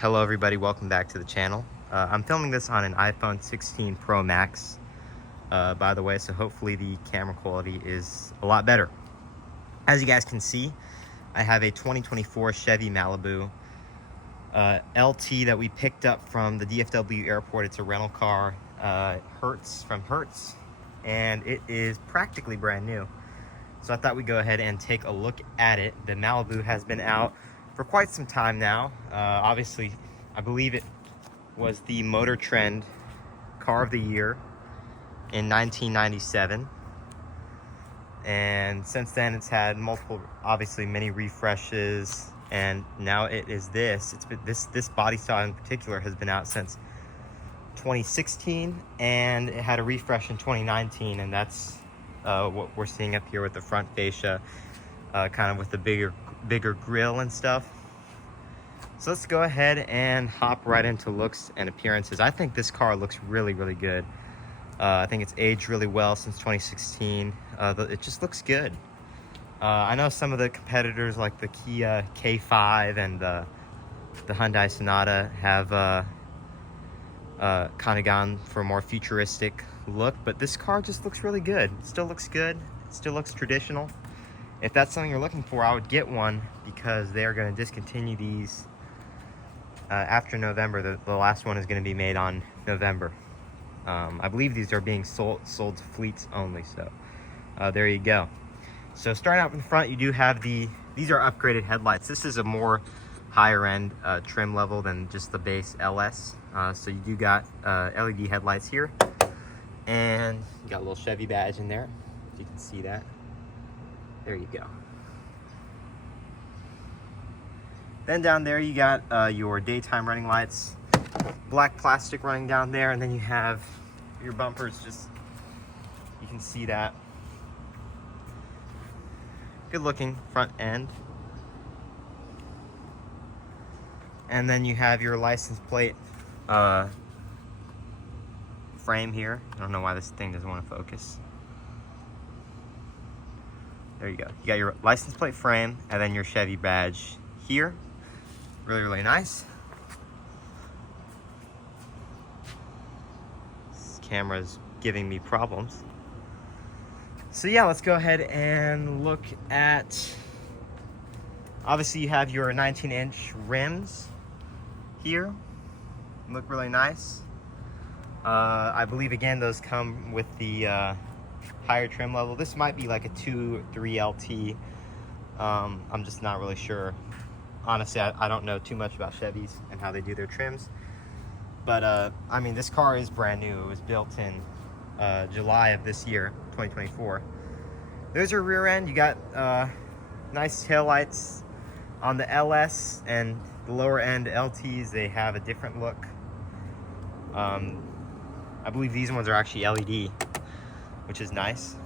Hello everybody, welcome back to the channel. I'm filming this on an iPhone 16 Pro Max, by the way, so hopefully the camera quality is a lot better. As you guys can see, I have a 2024 Chevy Malibu LT that we picked up from the DFW airport. It's a rental car, Hertz, from Hertz, and it is practically brand new. So I thought we'd go ahead and take a look at it. The Malibu has been out for quite some time now. Obviously, I believe it was the Motor Trend Car of the Year in 1997. And since then, it's had multiple, obviously many refreshes, and now it is this. It's been this body style in particular has been out since 2016, and it had a refresh in 2019, and that's what we're seeing up here with the front fascia, kind of with the bigger grille and stuff. So let's go ahead and hop right into looks and appearances. I think this car looks really good. I think it's aged really well since 2016. It just looks good. I know some of the competitors like the Kia K5 and the Hyundai Sonata have kind of gone for a more futuristic look, but this car just looks really good. It still looks good. It still looks traditional. If that's something you're looking for, I would get one, because they're going to discontinue these after November. The last one is going to be made on November. I believe these are being sold to fleets only, so there you go. So starting out from the front, you do have these are upgraded headlights. This is a more higher end trim level than just the base LS. So you do got LED headlights here, and you got a little Chevy badge in there, if you can see that. There you go. Then down there you got your daytime running lights, black plastic running down there, and then you have your bumpers. Just, you can see that. Good looking front end. And then you have your license plate frame here. I don't know why this thing doesn't want to focus. There you go. You got your license plate frame and then your Chevy badge here. Really nice. This camera's giving me problems. So yeah, let's go ahead and look at, obviously you have your 19-inch rims here. Look really nice. I believe again those come with the higher trim level. This might be like a 2 or 3 LT. I'm just not really sure. Honestly, I don't know too much about Chevys and how they do their trims. But I mean, this car is brand new. It was built in July of this year, 2024. There's your rear end. You got nice taillights on the LS, and the lower end LTs, they have a different look. I believe these ones are actually LED, which is nice.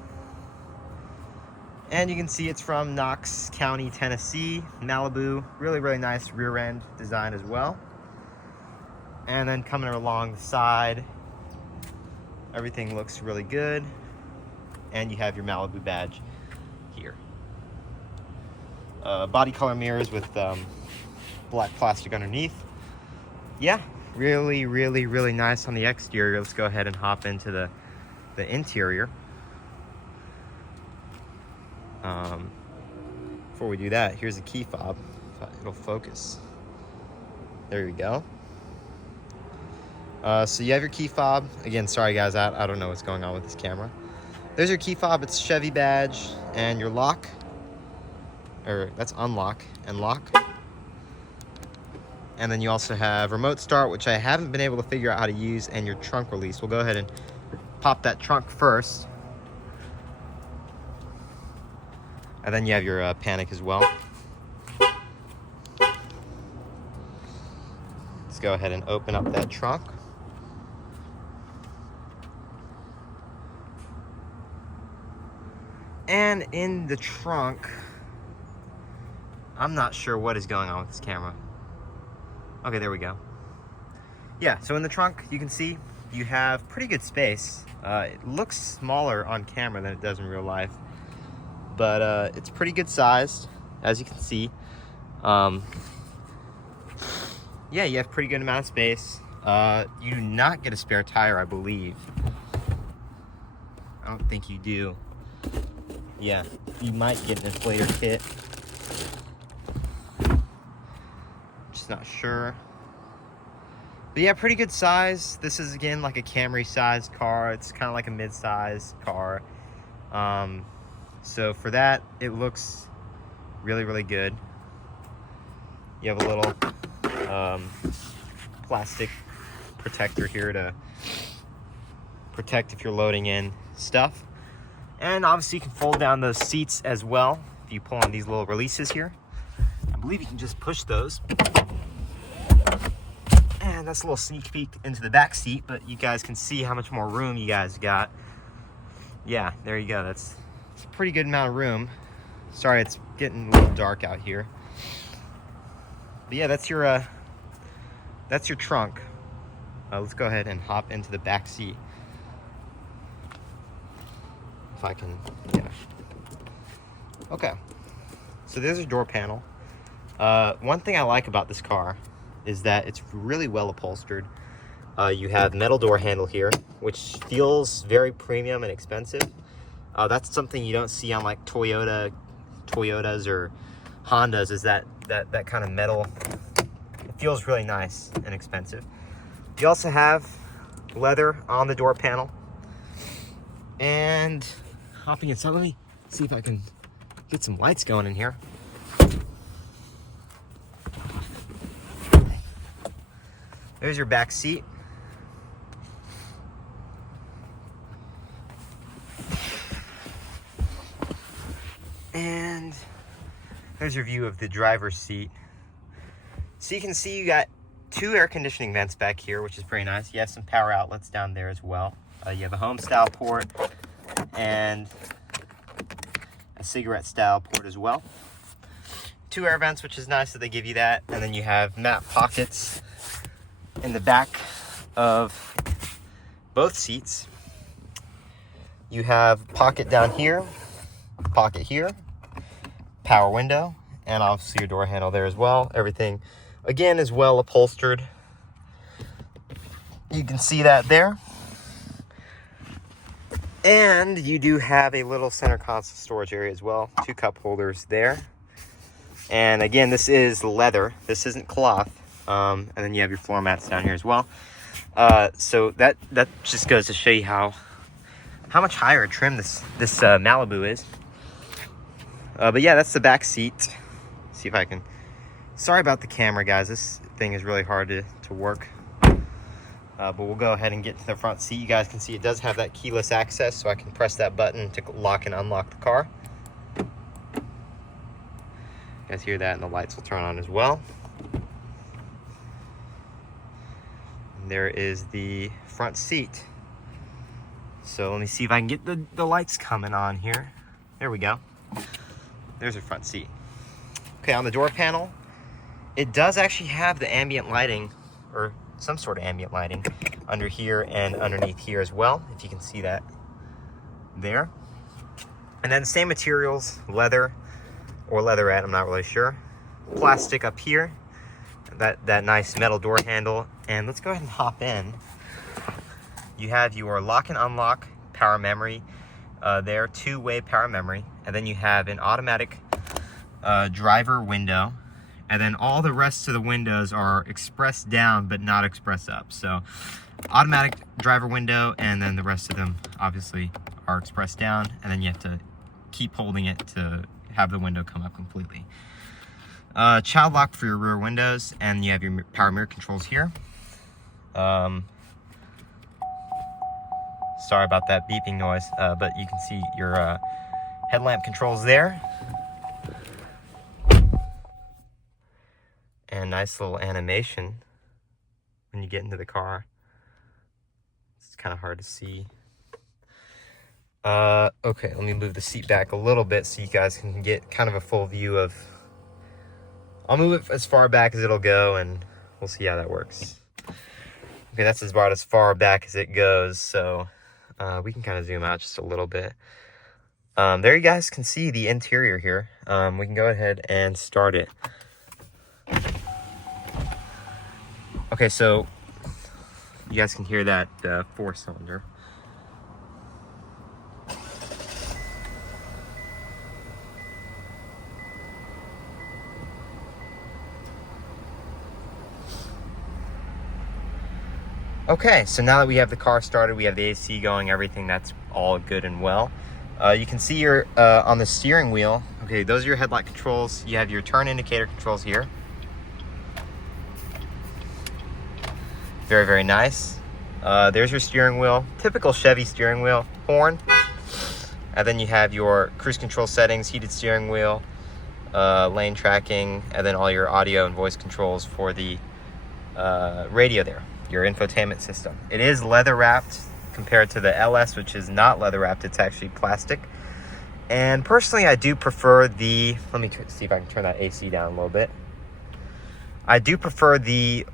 And you can see it's from Knox County, Tennessee. Malibu, really nice rear end design as well. And then coming along the side, everything looks really good. And you have your Malibu badge here. Body color mirrors with black plastic underneath. Yeah, really nice on the exterior. Let's go ahead and hop into the interior. Before we do that, here's the key fob. It'll focus. There we go. So you have your key fob. Again, sorry guys, I don't know what's going on with this camera. There's your key fob. It's Chevy badge, and your lock, or that's unlock and lock. And then you also have remote start, which I haven't been able to figure out how to use, and your trunk release. We'll go ahead and pop that trunk first. And then you have your panic as well. Let's go ahead and open up that trunk. And in the trunk, I'm not sure what is going on with this camera. Okay, there we go. Yeah, so in the trunk, you can see you have pretty good space. It looks smaller on camera than it does in real life, but it's pretty good sized, as you can see. yeah, you have pretty good amount of space. You do not get a spare tire, I believe. I don't think you do. Yeah, you might get an inflator kit. Just not sure. But yeah, pretty good size. This is, again, like a Camry sized car. It's kind of like a mid-size car. So for that, it looks really, really good. You have a little plastic protector here to protect if you're loading in stuff. And obviously you can fold down those seats as well. If you pull on these little releases here, I believe you can just push those. And that's a little sneak peek into the back seat, but you guys can see how much more room you guys got. Yeah, there you go. That's a pretty good amount of room. Sorry, it's getting a little dark out here. But yeah, that's your trunk. Let's go ahead and hop into the back seat. If I can, yeah. Okay. So there's a door panel. One thing I like about this car is that it's really well upholstered. You have metal door handle here, which feels very premium and expensive. That's something you don't see on like Toyotas or Hondas, is that kind of metal. It feels really nice and expensive. You also have leather on the door panel. And hopping inside, let me see if I can get some lights going in here. There's your back seat. And there's your view of the driver's seat. So you can see you got 2 air conditioning vents back here, which is pretty nice. You have some power outlets down there as well. You have a home style port and a cigarette style port as well. 2 air vents, which is nice that they give you that. And then you have map pockets in the back of both seats. You have pocket down here, pocket here, power window, and obviously your door handle there as well. Everything, again, is well upholstered. You can see that there. And you do have a little center console storage area as well. 2 cup holders there. And again, this is leather. This isn't cloth. And then you have your floor mats down here as well. So that just goes to show you how much higher trim this Malibu is. But yeah, that's the back seat. See if I can. Sorry about the camera, guys. This thing is really hard to work. But we'll go ahead and get to the front seat. You guys can see it does have that keyless access, so I can press that button to lock and unlock the car. You guys hear that, and the lights will turn on as well. And there is the front seat. So let me see if I can get the lights coming on here. There we go. There's your front seat. Okay, on the door panel, it does actually have the ambient lighting, or some sort of ambient lighting, under here and underneath here as well, if you can see that there. And then same materials, leather or leatherette, I'm not really sure. Plastic up here, that nice metal door handle. And let's go ahead and hop in. You have your lock and unlock power memory there, 2-way power memory. And then you have an automatic driver window. And then all the rest of the windows are expressed down, but not expressed up. So automatic driver window, and then the rest of them obviously are expressed down. And then you have to keep holding it to have the window come up completely. Child lock for your rear windows, and you have your power mirror controls here. Sorry about that beeping noise, but you can see your headlamp controls there. And nice little animation when you get into the car. It's kind of hard to see. Okay, let me move the seat back a little bit so you guys can get kind of a full view of... I'll move it as far back as it'll go, and we'll see how that works. Okay, that's about as far back as it goes, so we can kind of zoom out just a little bit. There you guys can see the interior here. We can go ahead and start it. Okay, so you guys can hear that 4-cylinder. Okay, so now that we have the car started, we have the AC going, everything, that's all good and well. You can see your on the steering wheel, okay, those are your headlight controls. You have your turn indicator controls here. Very, very nice. There's your steering wheel, typical Chevy steering wheel, horn. And then you have your cruise control settings, heated steering wheel, lane tracking, and then all your audio and voice controls for the radio there, your infotainment system. It is leather wrapped compared to the LS, which is not leather wrapped, it's actually plastic. And personally, I do prefer the, let me see if I can turn that AC down a little bit. I do prefer the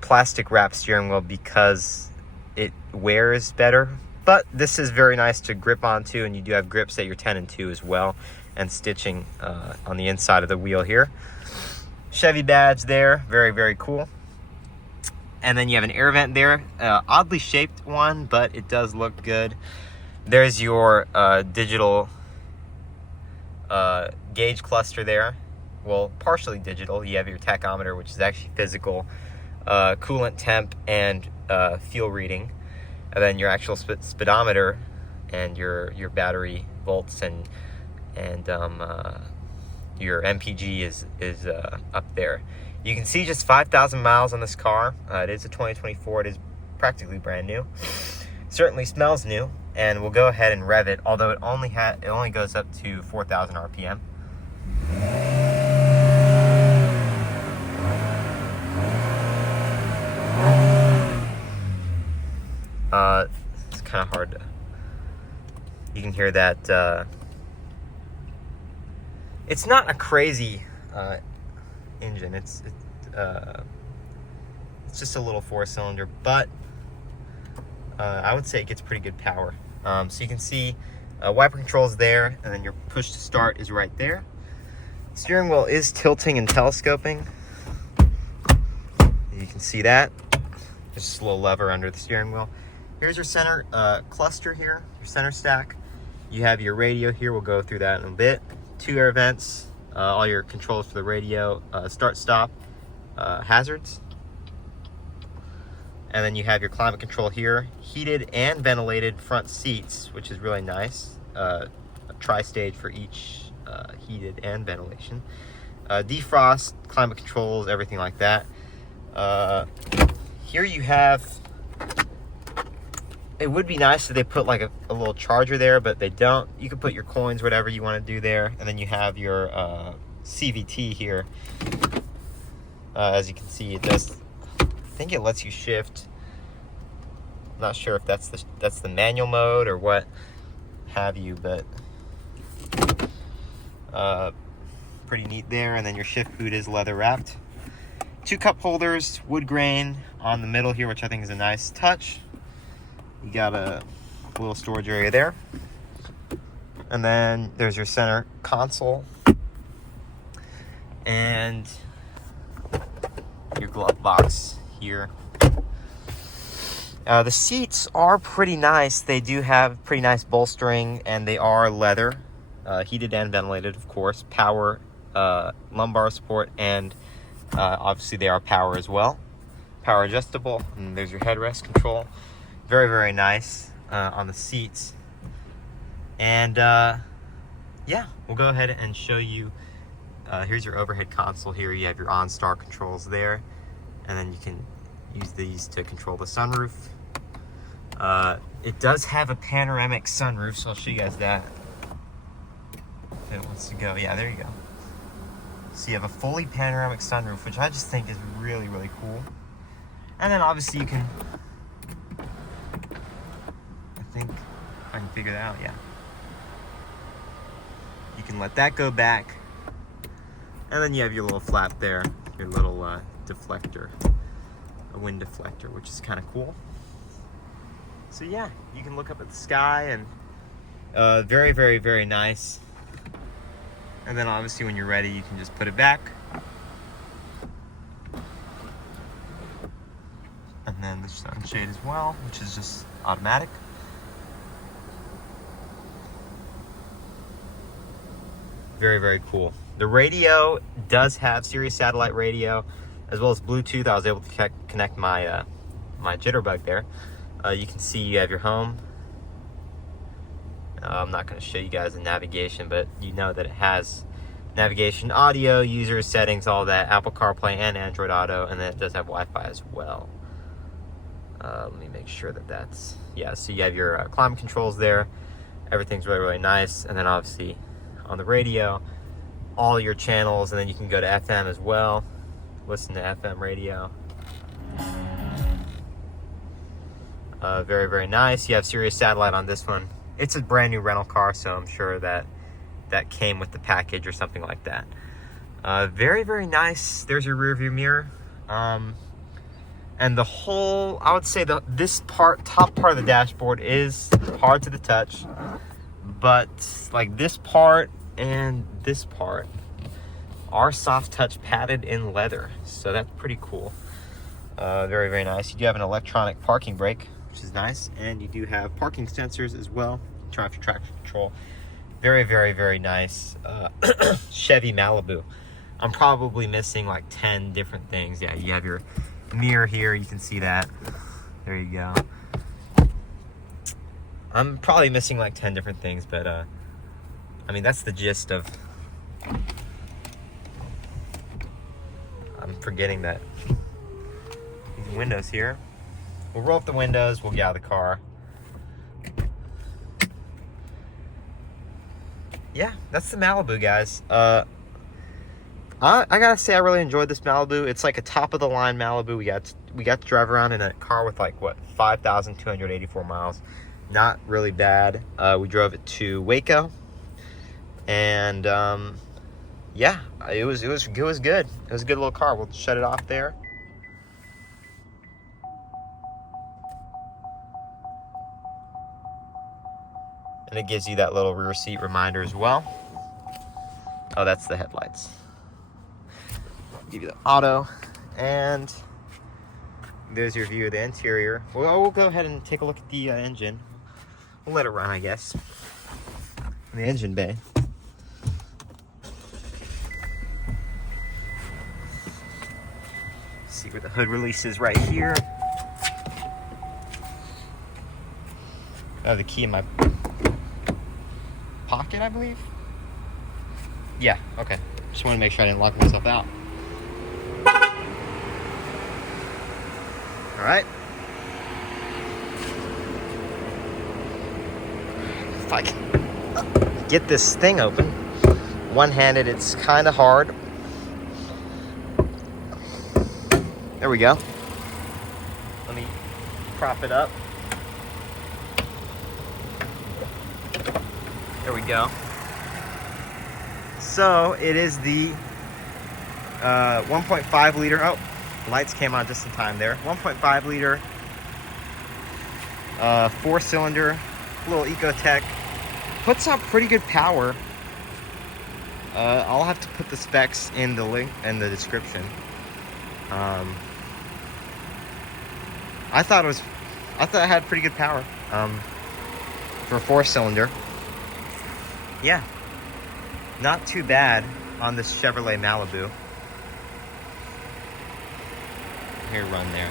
plastic wrap steering wheel because it wears better, but this is very nice to grip onto, and you do have grips at your 10 and 2 as well, and stitching on the inside of the wheel here. Chevy badge there, very, very cool. And then you have an air vent there, oddly shaped one, but it does look good. There's your digital gauge cluster there. Well, partially digital. You have your tachometer, which is actually physical, coolant temp and fuel reading, and then your actual speedometer and your battery volts and your MPG is up there. You can see just 5,000 miles on this car. It is a 2024. It is practically brand new. Certainly smells new, and we'll go ahead and rev it. Although it only goes up to 4,000 RPM. It's kind of hard to. You can hear that. It's not a crazy engine. It's just a little 4-cylinder, but I would say it gets pretty good power. So you can see wiper controls there, and then your push to start is right there. Steering wheel is tilting and telescoping. You can see that. Just a little lever under the steering wheel. Here's your center cluster here, your center stack. You have your radio here. We'll go through that in a bit. 2 air vents. All your controls for the radio, start, stop, hazards. And then you have your climate control here, heated and ventilated front seats, which is really nice. A tri-stage for each heated and ventilation. Defrost, climate controls, everything like that. Here you have, it would be nice if they put like a little charger there, but they don't. You can put your coins, whatever you want to do there. And then you have your CVT here. As you can see, it does, I think it lets you shift. I'm not sure if that's the manual mode or what have you, but pretty neat there. And then your shift boot is leather wrapped. 2 cup holders, wood grain on the middle here, which I think is a nice touch. You got a little storage area there. And then there's your center console. And your glove box here. The seats are pretty nice. They do have pretty nice bolstering, and they are leather. Heated and ventilated, of course. Power, lumbar support, and obviously they are power as well. Power adjustable. And there's your headrest control. Very, very nice on the seats. And yeah, we'll go ahead and show you. Here's your overhead console here. You have your OnStar controls there. And then you can use these to control the sunroof. It does have a panoramic sunroof, so I'll show you guys that. If it wants to go. Yeah, there you go. So you have a fully panoramic sunroof, which I just think is really, really cool. And then obviously you can, I think I can figure that out, yeah. You can let that go back. And then you have your little flap there, your little deflector, a wind deflector, which is kind of cool. So yeah, you can look up at the sky, and very, very, very nice. And then obviously when you're ready, you can just put it back. And then the sunshade as well, which is just automatic. Very, very cool. The radio does have Sirius satellite radio, as well as Bluetooth. I was able to connect my my jitterbug there. You can see you have your home. I'm not going to show you guys the navigation, but you know that it has navigation, audio, user settings, all that, Apple CarPlay and Android Auto, and then it does have Wi-Fi as well. Let me make sure that that's, yeah, so you have your climate controls there. Everything's really, really nice. And then obviously on the radio, all your channels, and then you can go to FM as well. Listen to FM radio. Very, very nice. You have Sirius satellite on this one. It's a brand new rental car, so I'm sure that that came with the package or something like that. Very, very nice. There's your rear view mirror. And the whole, I would say this top part of the dashboard is hard to the touch, but like this part and this part are soft touch padded in leather. So that's pretty cool. Very, very nice. You do have an electronic parking brake, which is nice. And you do have parking sensors as well. Turn off your traction control. Very, very, very nice. Chevy Malibu. I'm probably missing like 10 different things. Yeah, you have your mirror here. You can see that. There you go. I'm probably missing like 10 different things, but I mean, that's the gist of... I'm forgetting that these windows here. We'll roll up the windows. We'll get out of the car. Yeah, that's the Malibu, guys. I gotta say, I really enjoyed this Malibu. It's like a top-of-the-line Malibu. We got to drive around in a car with like, what, 5,284 miles. Not really bad. We drove it to Waco. And, yeah, it was good. It was a good little car. We'll shut it off there. And it gives you that little rear seat reminder as well. Oh, that's the headlights. Give you the auto, and there's your view of the interior. We'll go ahead and take a look at the engine. We'll let it run, I guess. In the engine bay. See where the hood release is right here. I have the key in my pocket, I believe. Yeah, okay. Just want to make sure I didn't lock myself out. All right. If I can get this thing open, one-handed, it's kind of hard. There we go. Let me prop it up. There we go. So it is the 1.5 liter. Oh, lights came on just in time there. 1.5 liter, 4-cylinder, little Ecotech. Puts out pretty good power. I'll have to put the specs in the link in the description. I thought it had pretty good power for a 4-cylinder. Yeah, not too bad on this Chevrolet Malibu. Here, run there.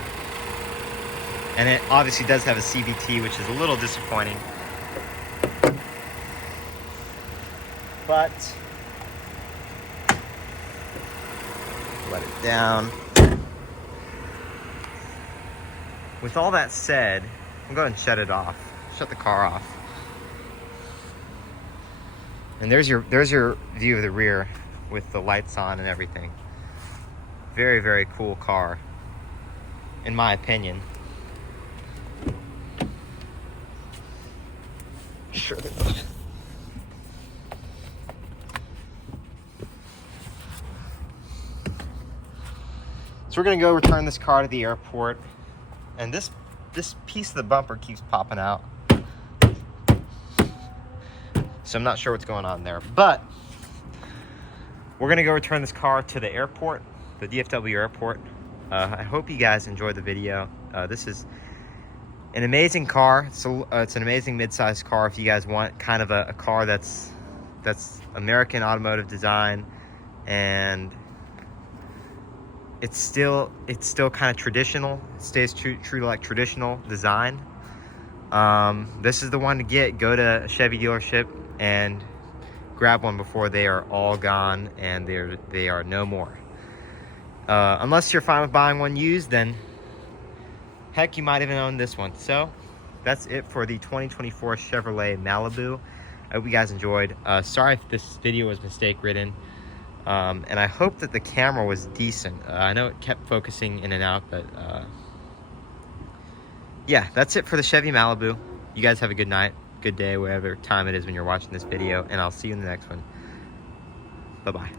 And it obviously does have a CVT, which is a little disappointing. But let it down. With all that said, I'm going to shut it off. Shut the car off. And there's your view of the rear with the lights on and everything. Very, very cool car, in my opinion. Sure. So we're gonna go return this car to the airport, and this piece of the bumper keeps popping out. So I'm not sure what's going on there, but we're gonna go return this car to the airport, the DFW airport. I hope you guys enjoyed the video. This is an amazing car. It's an amazing mid-sized car if you guys want kind of a car that's American automotive design, and it's still kind of traditional. It stays true to like traditional design. This is the one to get. Go to a Chevy dealership and grab one before they are all gone and they are no more. Unless you're fine with buying one used, then heck, you might even own this one. So that's it for the 2024 Chevrolet Malibu. I hope you guys enjoyed. Sorry if this video was mistake ridden, and I hope that the camera was decent. I know it kept focusing in and out, but yeah, that's it for the Chevy Malibu. You guys have a good night, good day, whatever time it is when you're watching this video, and I'll see you in the next one. Bye-bye.